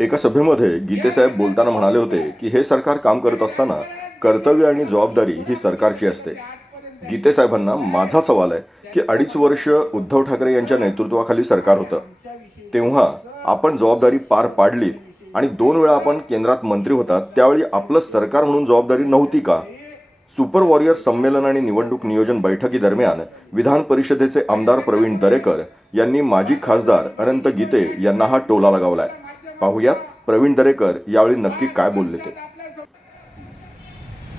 एका सभेमध्ये गीतेसाहेब बोलताना म्हणाले होते की हे सरकार काम करत असताना कर्तव्य आणि जबाबदारी ही सरकारची असते. गीतेसाहेबांना माझा सवाल आहे की अडीच वर्ष उद्धव ठाकरे यांच्या नेतृत्वाखाली सरकार होतं. तेव्हा आपण जबाबदारी पार पाडली आणि दोन वेळा आपण केंद्रात मंत्री होता त्यावेळी आपलं सरकार म्हणून जबाबदारी नव्हती का? सुपर वॉरियर संमेलन आणि निवडणूक नियोजन बैठकीदरम्यान विधान परिषदेचे आमदार प्रवीण दरेकर यांनी माजी खासदार अनंत गीते यांना हा टोला लगावलाय. पाहुयात. प्रवीण दरेकर यावेळी नक्की काय बोलले ते?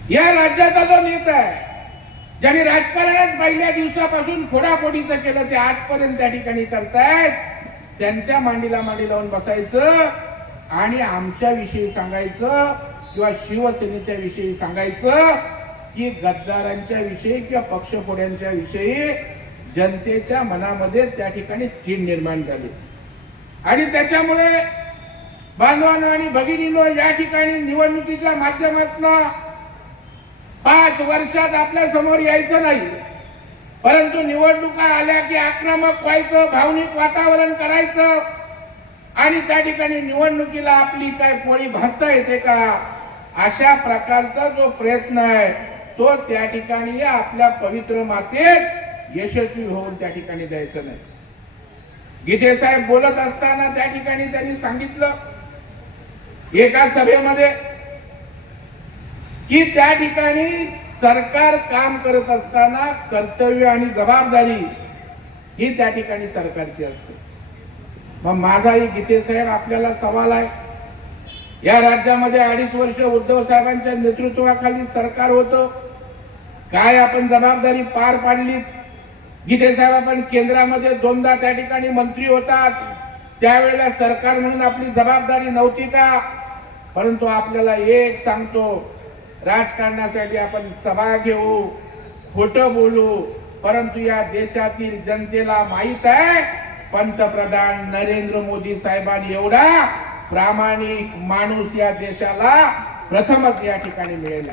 या राज्याचा जो नेता आहे ज्यांनी राजकारणात पहिल्या दिवसापासून फोडाफोडीचं केलं ते आजपर्यंत त्या ठिकाणी करतायत त्यांच्या मांडीला मांडी लावून बसायचं आणि आमच्या विषयी सांगायचं किंवा शिवसेनेच्या विषयी सांगायचं की गद्दारांच्या विषयी किंवा पक्षफोड्यांच्या विषयी जनतेच्या मनामध्ये त्या ठिकाणी चीड निर्माण झाली. आणि त्याच्यामुळे बांधवांनो आणि भगिनीनो या ठिकाणी निवडणुकीच्या माध्यमातून पाच वर्षात आपल्यासमोर यायचं नाही. परंतु निवडणुका आल्या की आक्रमक व्हायचं भावनिक वातावरण करायचं. आणि त्या ठिकाणी निवडणुकीला आपली काय पोळी भासता येते का? अशा प्रकारचा जो प्रयत्न आहे तो त्या ठिकाणी आपल्या पवित्र मातेत यशस्वी होऊन त्या ठिकाणी द्यायचं नाही. गीते साहेब बोलत असताना त्या ठिकाणी त्यांनी सांगितलं एका सभेमध्ये की त्या ठिकाणी सरकार काम करत असताना कर्तव्य आणि जबाबदारी ही त्या ठिकाणी सरकारची असते. मग माझाही गीते साहेब आपल्याला सवाल आहे. या राज्यामध्ये अडीच वर्ष उद्धव साहेबांच्या नेतृत्वाखाली सरकार होतं. काय आपण जबाबदारी पार पाडली गीते साहेब आपण केंद्रामध्ये दोनदा त्या ठिकाणी मंत्री होतात. त्यावेळेला सरकार म्हणून आपली जबाबदारी नव्हती का? परंतु आपल्याला एक सांगतो राजकारणासाठी आपण सभा घेऊ खोटं बोलू. परंतु या देशातील जनतेला माहीत आहे पंतप्रधान नरेंद्र मोदी साहेबांनी एवढा प्रामाणिक माणूस या देशाला प्रथमच या ठिकाणी मिळेल.